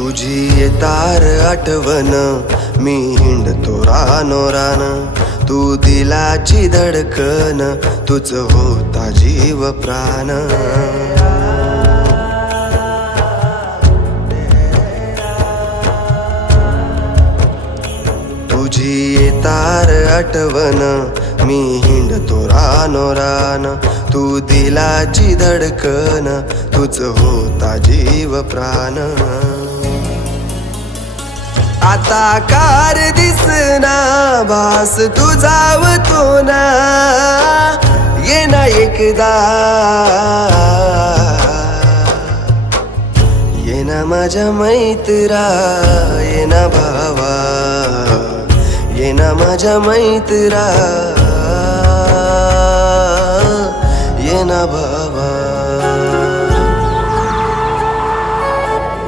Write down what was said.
तुझी येतार आठवण मी हिंडतो रानो रान. तू दिलाची धडकन तुझ होता जीव प्राण. तुझी येतार आठवण मी हिंडतो रानो रान. तू दिलाची धडकन तुझ होता जीव प्राण. आता कार दिसना भास तुझाव तो ना. ये ना एकदा. ये ना माझ्या मैत्रा ये ना भावा. ये ना माझ्या मैत्रा. ये ना भावा